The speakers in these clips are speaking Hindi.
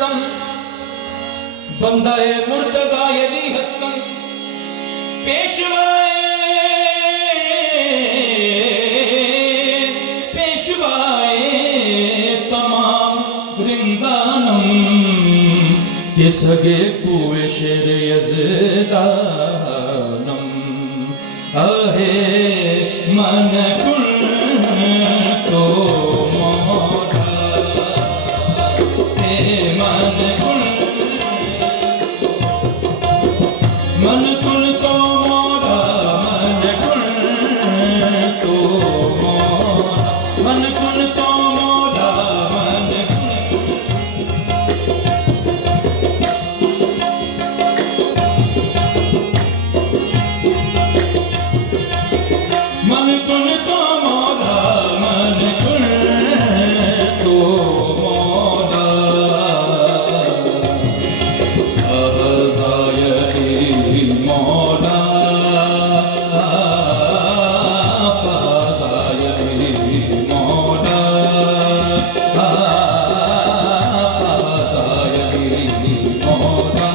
हस्तम बंदाए मुर्तजा यली हस्तम पेशवाए तमाम वृंदानम के सगे कुए शेर यज़दानम आहे मन कुल तो मौला हे मन कुल तो मौला मन कुल तो मौला मन कुल तो मौला मन मन कुल तो मौला मन कुल तो मौला फज़ायली मौला फज़ायली मौला फज़ायली मौला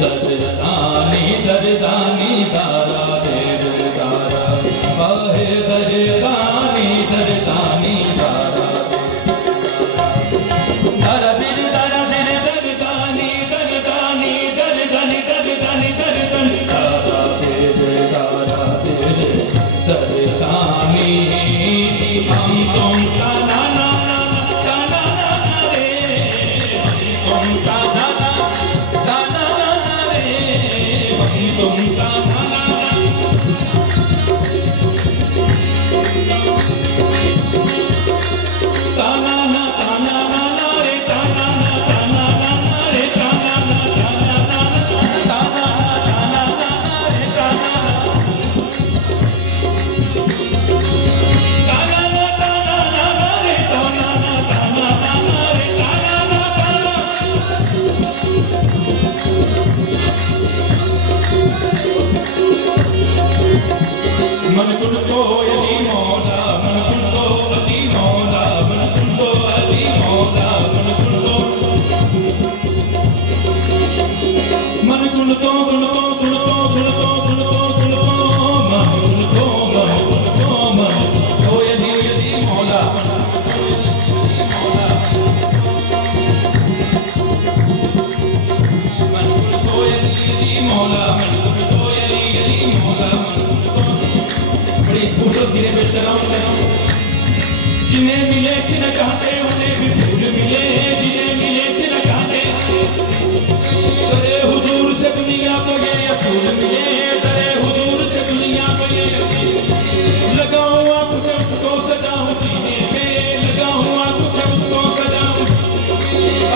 दरदानी दरदानी दारा देर दारा आहे दरदानी दरदानी दारा दारा देर दारा देर दरदानी दरदानी दरदानी दरदानी दरदानी दारा देर दारा देर दरदानी हम तुम का ना ना ना ना ना ना रे तुम का ना ना ना ना रे तुम का ना ना ताना ना ताना ना रे ताना ना ताना ना रे ताना ना ताना ना ताना ना ताना ना रे ताना ना ताना ना ताना ना रे ताना ना ताना ना रे ताना ना ताना मन कुल तो अली मौला मन कुल तो अली मौला मन कुल तो अली मौला मन कुल तो मन कुल तो कुल तो कुल तो कुल तो कुल तो कुल तो मन कुल तो मन तो अली अली मौला मन कुल तो अली मौला मन कुल तो अली मौला मन बड़ी खूबसूरत गिरे पेश कर रहा हूँ जिन्हें मिले थे न कांटे उन्हें भी फूल मिले जिन्हें मिले थे न कांटे दरे हुजूर से दुनिया को ये फूल मिले दरे हुजूर से दुनिया को ये लगाऊं आंखों से उसको सजाऊं सीने पे लगाऊं आंखों से उसको सजाऊं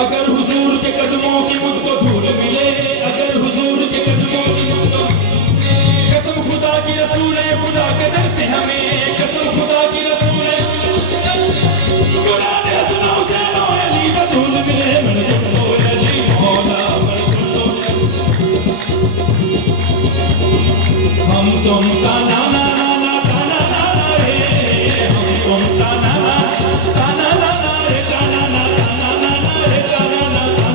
अगर हुजूर के कदमों की मुझको धूल मिले अगर हुजूर के कदमों की मुझको कसम खुदा की रसूल है खुदा के दर से हमें कसम खुदा की रसूल है कुरान हसना हुसैन और अली बतूल मिले मन कुल तो अली मौला मन कुल तो हम तुम का ना ना ना ना ना ना रे हम तुम का ना ना ना ना रे का ना ना ना ना रे का ना ना ना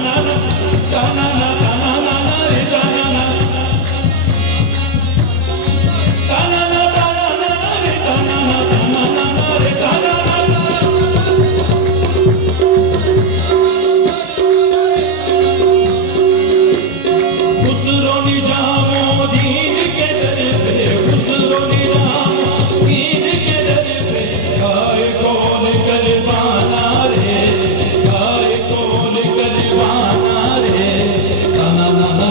का ना ना ना रे का ना ना ताना ना ताना ना रे ताना ना रे ताना ना खुसरो निजामो दीन के दर पे खुसरो निजामो दीन के दर पे गाय कौन कलवाना रे गाय कौन कलवाना रे ताना ना ना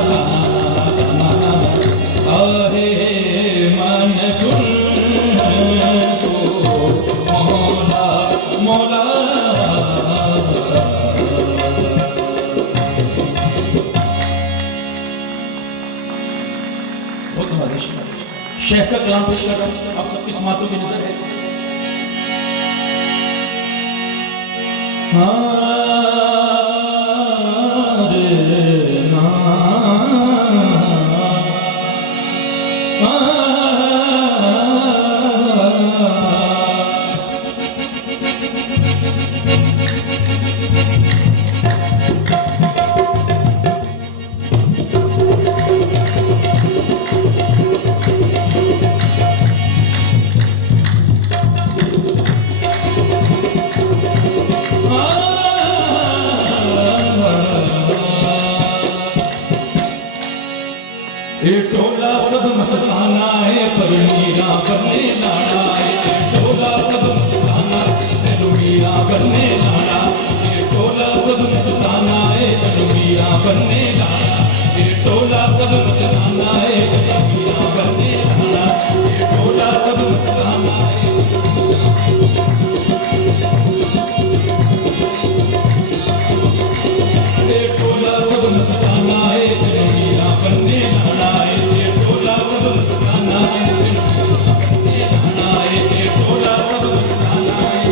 ताना ना आहे मन कुल तो मौला मौला बहुत नवाजिश शेख का कलाम पेश कर रहा हूँ आप सबकी समातों की नजर है ये टोला सब मस्ताना है पर मीरा बनने लाना है। ये टोला सब मस्ताना है मीरा बनने लाना। ये टोला सब मस्ताना है मीरा बनने लाना। ये टोला सब मस्ताना है मीरा बनने लाना। ये टोला सब मस्ताना है। ये टोला सब मस्ताना है मीरा बनने लाना है। ये टोला सब मस्ताना है मीरा बनने लाना है। ये टोला सब मस्ताना है।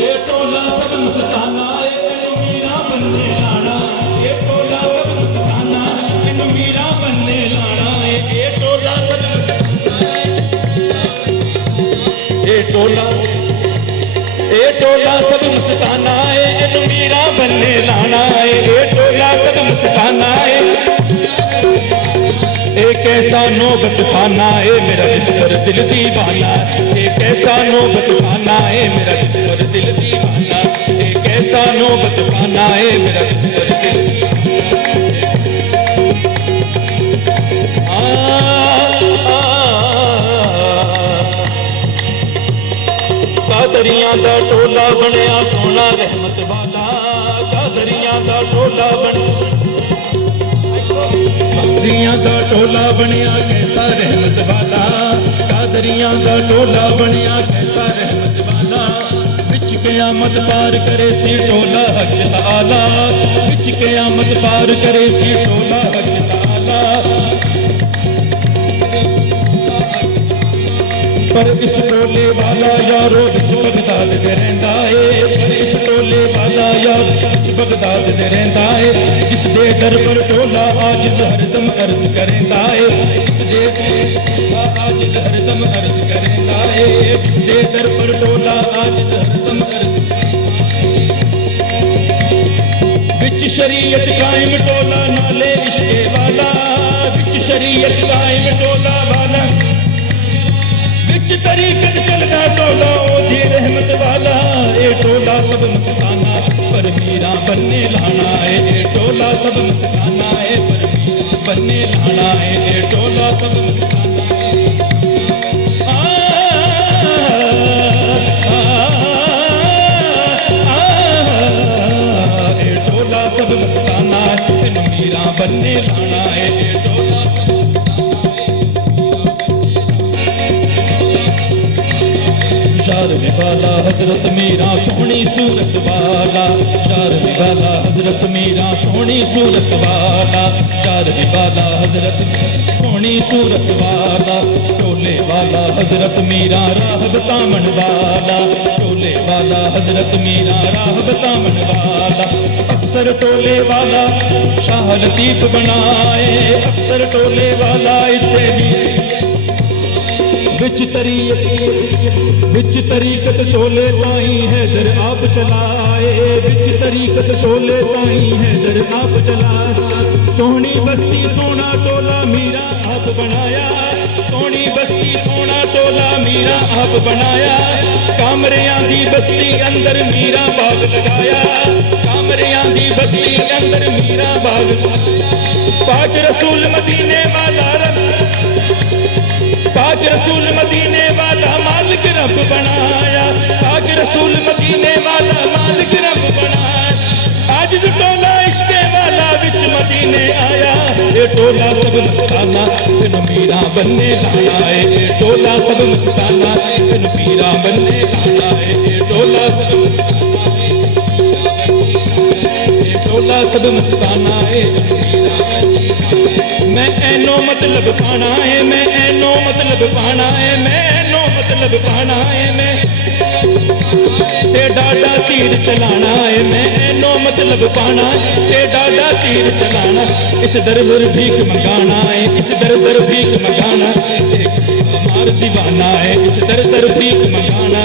ये टोला सब मस्ताना है मीरा बनने लाना। ये टोला सब मस्ताना है मीरा बनने लाना है। ये टोला सब मस्ताना है। ये टोला सब मस्ताना है मीरा बनने लाना है। ये टोला सब मस्ताना है। एक ऐसा नौबत खाना है मेरा जिस पर दिल दीवाना। एक ऐसा नौबत खाना है मेरा जिस पर दिल दीवाना। एक ऐसा नौबत खाना है मेरा जिस पर दिल कादरियां दा टोला बनया सोना रहमत वाला। कादरियां दा टोला कादरियां दा टोला बनया कैसा रहमत वाला। कादरियां दा टोला बनया कैसा रहमत वाला। विच क़यामत पार करे सी टोला हक ताला। विच क़यामत पार करे सी टोला हक ताला। पर इस टोले वाला यारो विच बगदाद दे रहिंदा है। पर इस टोले वाला यार विच बगदाद दे रहिंदा है। जिस दे दर पर टोला आजिज़ हरदम अर्ज करेंदा है। जिस दे आजिज़ हरदम अर्ज करेंदा है। जिस दे दर पर टोला आजिज़ हरदम अर्ज विच शरीयत कायम टोला नाले इश्क़े वाला। विच शरीयत कायम टोला वाला। विच तरीकत चलदा टोला ओदी रहमत वाला। ये टोला सब मस्ताना पर मीरा बनने लाना है। ये टोला सब मस्ताना है पर मीरा बनने लाना है। ये टोला सब मस्ताना है। ये टोला सब मस्ताना है मीरा बनने लाना है। ये टोला शारमी वाला हजरत मीरा सोहनी सूरत वाला। शारमी वाला हजरत मीरा सोहनी सूरत वाला। शारमी वाला हजरत सोहनी सूरत वाला। टोले वाला हजरत मीरा राहब तामन वाला। टोले वाला हजरत मीरा राहब तामन वाला। अफसर टोले वाला शाह लतीफ बनाए। अफसर टोले वाला इत्ते विच तरीकत टोले ताई हैदर आप चलाए। विच तरीकत टोले ताई हैदर आप चलाए। सोहनी बस्ती सोना टोला मीरा आप बनाया। सोहनी बस्ती सोना टोला मीरा आप बनाया। कामरियां दी बस्ती अंदर मीरा बाग लगाया। कामरियां दी बस्ती अंदर मीरा बाग। पाक रसूल मदीने वाला पाक रसूल मदीने वाला मालिक रब बनाया। पाक रसूल मदीने वाला मालिक रब बनाया। आज जो टोला इश्क़े वाला विच मदीने आया। ये टोला सब मस्ताना तेन मीरा बनने लाना है। ये टोला सब मस्ताना तेन मीरा बनने लाना है। ये टोला सब मस्ताना है। ये टोला सब मस्ताना है। मैं एनो मतलब पाना है। मैं एनो मतलब पाना है। मैं एनो मतलब पाना है। मैं ते डाडा तीर चलाना है। मैं एनो मतलब पाना है। ते डाडा तीर चलाना। इस दर दर भीख मंगाना है। इस दर दर भीख मंगाना। मार दीवाना है। इस दर दर भीख मंगाना।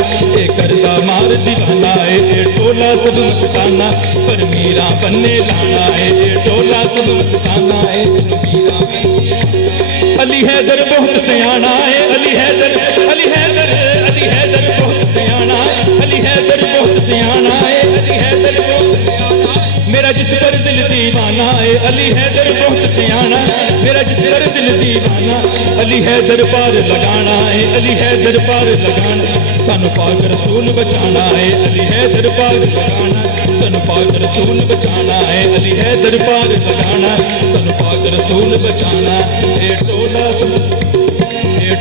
करदा मार दीवाना है। ये टोला सब मस्ताना पर मीरा बनने लाना है। ये टोला सब मस्ताना है मीरा। अली हैदर बहुत सयाना है। अली हैदर अली हैदर अली हैदर बहुत सयाना है। अली हैदर बहुत सयाना है। अली हैदर बहुत सयाना है। मेरा जिस पर दिल दीवाना दीवाना है अली हैदर बहुत सियाना मेरा जिसर दिल दीवाना अली हैदर पार लगाना है अली हैदर पार लगाना सानू पाक रसूल बचाना है अली हैदर पार लगाना सानू पाक रसूल बचाना है अली हैदर पार लगाना सानू पाक रसूल बचाना ये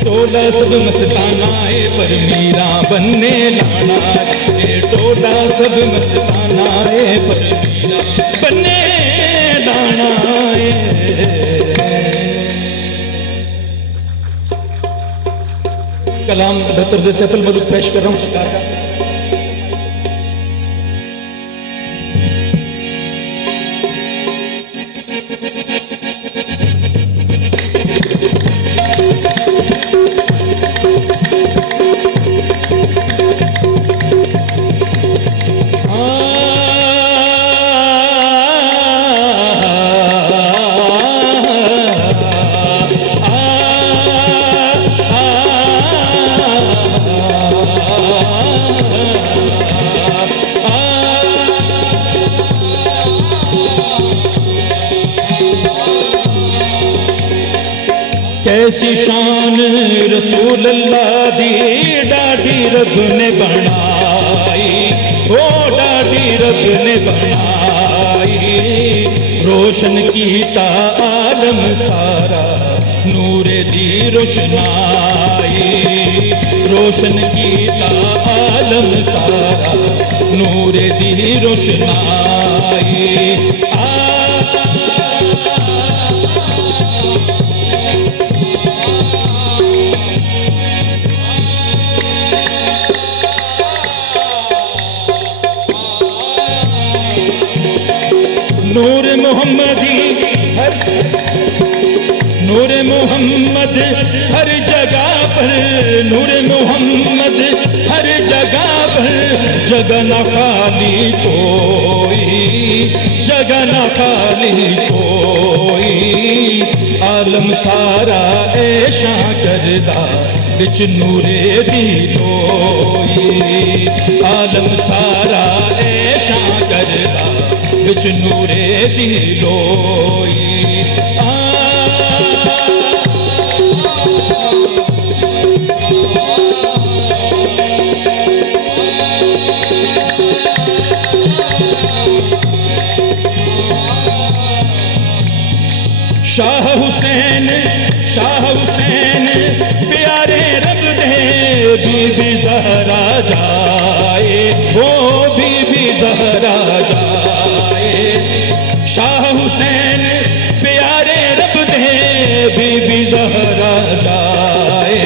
टोला सब मस्ताना है पर मीरा बनने लाना ये टोला सब मस्ताना है पर मीरा बनने लाना कलाम बहत्तर से सैफुल मलूक पेश कर रहा हूँ शिकार का। कैसी शान रसूल अल्लाह दी डाडी रब ने बनाई ओ डाडी रब ने बनाई रोशन कीता आलम सारा नूरे दी रोशनाई रोशन कीता आलम सारा नूरे दी रोशनाई नूर मोहम्मद हर जगह पर नूर मोहम्मद हर जगह पर जगह न खाली कोई जगह न खाली कोई आलम सारा ऐशा करदा बिच नूरे दी लोई आलम सारा ऐशा करदा बिच नूरे दी लोई शाह हुसैन प्यारे रब दे बीबी ज़हरा जाए वो बीबी ज़हरा जाए शाह हुसैन प्यारे रब दे बीबी ज़हरा जाए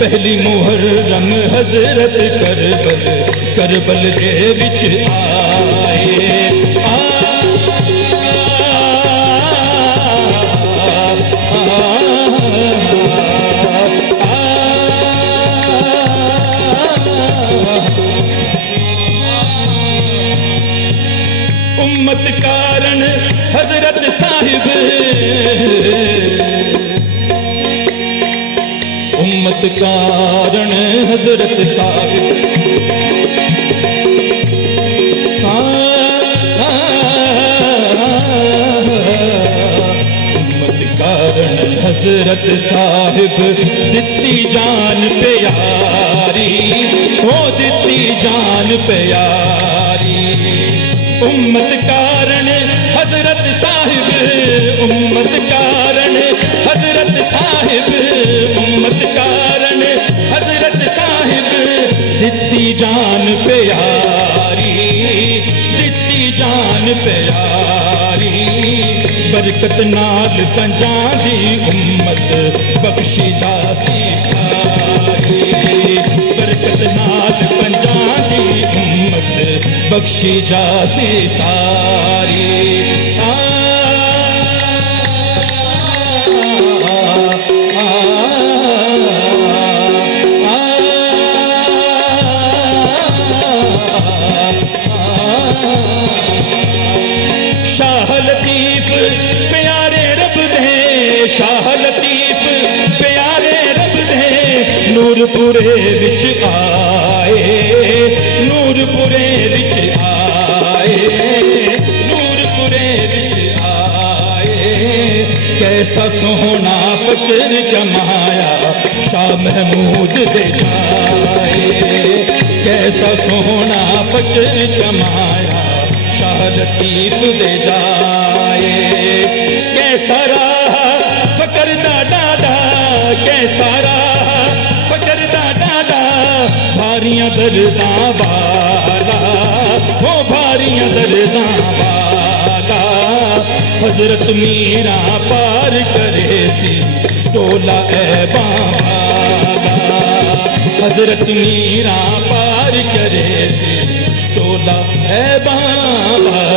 पहली मुहर्रम हजरत करबल दे विच आए उम्मत कारण हजरत साहिब उम्मत कारण हजरत साहिब उम्मत कारण हजरत साहिब दित्ती जान प्यारी हो दित्ती जान प्यारी उम्मत कारण हजरत साहिब उम्मत कारण हजरत साहिब उम्मत कारण हजरत साहिब दित्ती जान प्यारी दित्ती जान प्यारी बरकत नाल पंजां दी उम्मत बख्शी जासी सारी बरकत नाल पंजां दी उम्मत बख्शी जासी सारी शाह लतीफ प्यारे रब दे शाह लतीफ प्यारे रब दे नूरपुरे विच आए नूरपुरे विच आए नूरपुरे विच कैसा सोहना फकीर कमाया शाह महमूद दे जाए, कैसा सोहना फकीर कमाया शाह लतीफ दे जाए। कैसा रहा फकर दा डाडा, कैसा रहा फकर दा डाडा, भारियां दर्दां वाला, हो भारियां दर्दां वाला। हजरत मीरा पार करे सी टोला ऐबां वाला, हजरत मीरा पार करे सी टोला ऐबां वाला।